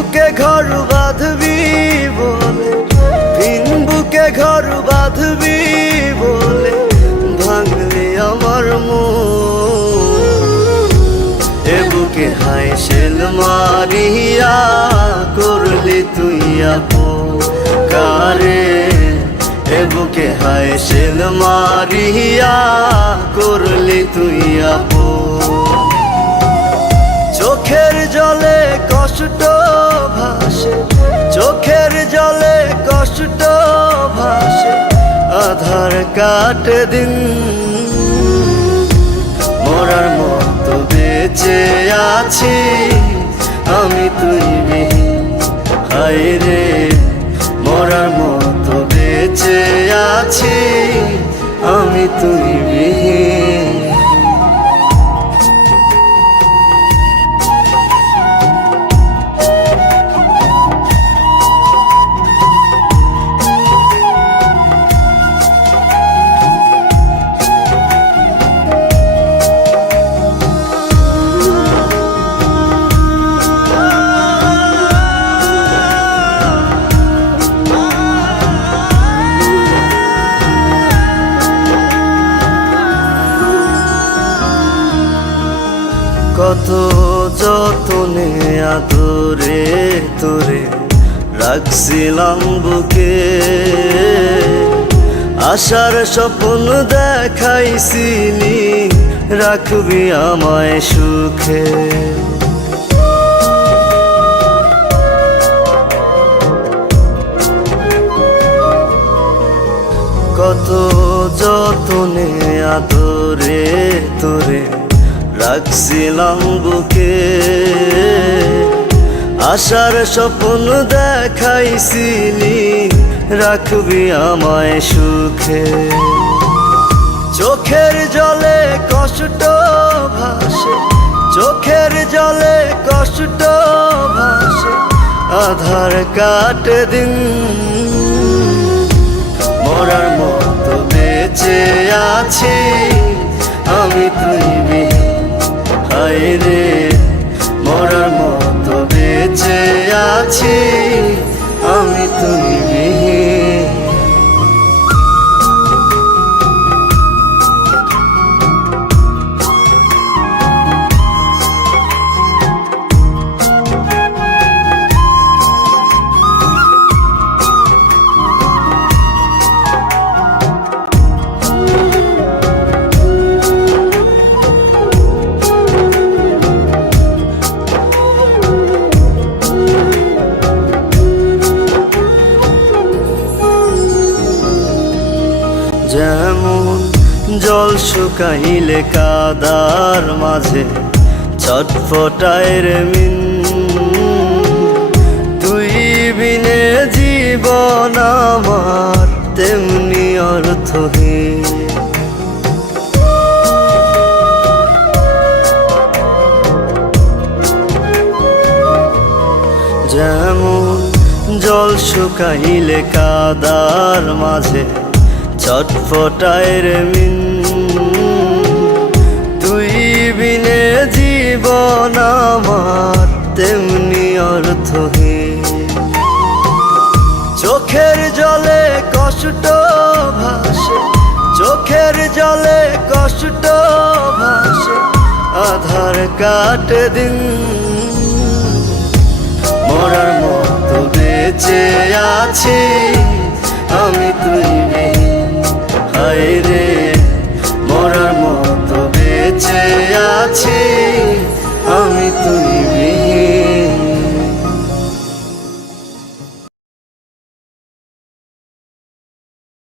বুকে ঘর বাঁধবি বলে, ভিন বুকে ঘর বাঁধবি বলে ভাঙলি আমার মন। এ বুকে হায় শেল মারিয়া করলি তুই আপন কারে, এ বুকে হায় শেল মারিয়া করলি তুই আপন। চোখের জলে কষ্ট ভাসে, চোখের জলে কষ্ট ভাসে, আধার কাটে দিন। মরার মতো বেঁচে আছি আমি তুই বিহীন, হায় রে মরার মতো বেঁচে আছি আমি তুই বিহীন। কত যতনে আদরে তোরে রাখছিলাম বুকে, আশার স্বপ্ন দেখাইছিলি রাখবি আমায় সুখে। কত যতনে আদরে তোরে রাখছিলাম বুকে, আশার স্বপ্ন দেখাইছিলি রাখবি আমায় সুখে। চোখের জলে কষ্ট ভাসে, চোখের জলে কষ্ট ভাসে, আধার কাটে দিন। মরার মতো বেঁচে আছি আমি তুই বিহীন, হায় রে মরার মতো বেঁচে আছি আমি তুই বিহীন। যেমন জল শুকাইলে কাদার মাঝে ছটফটায় রে মিন, তুই বিনে জীবন আমার তেমনি অর্থহীন। যেমন জল শুকাইলে কাদার মাঝে ছটফটায় রে মিন, তুই বিনে জীবন আমার তেমনি অর্থহীন। চোখের জলে কষ্ট ভাসে, চোখের জলে কষ্ট ভাসে, আধার কাটে দিন। মরার মতো বেঁচে আছি আমি তুই বিহীন, হায় রে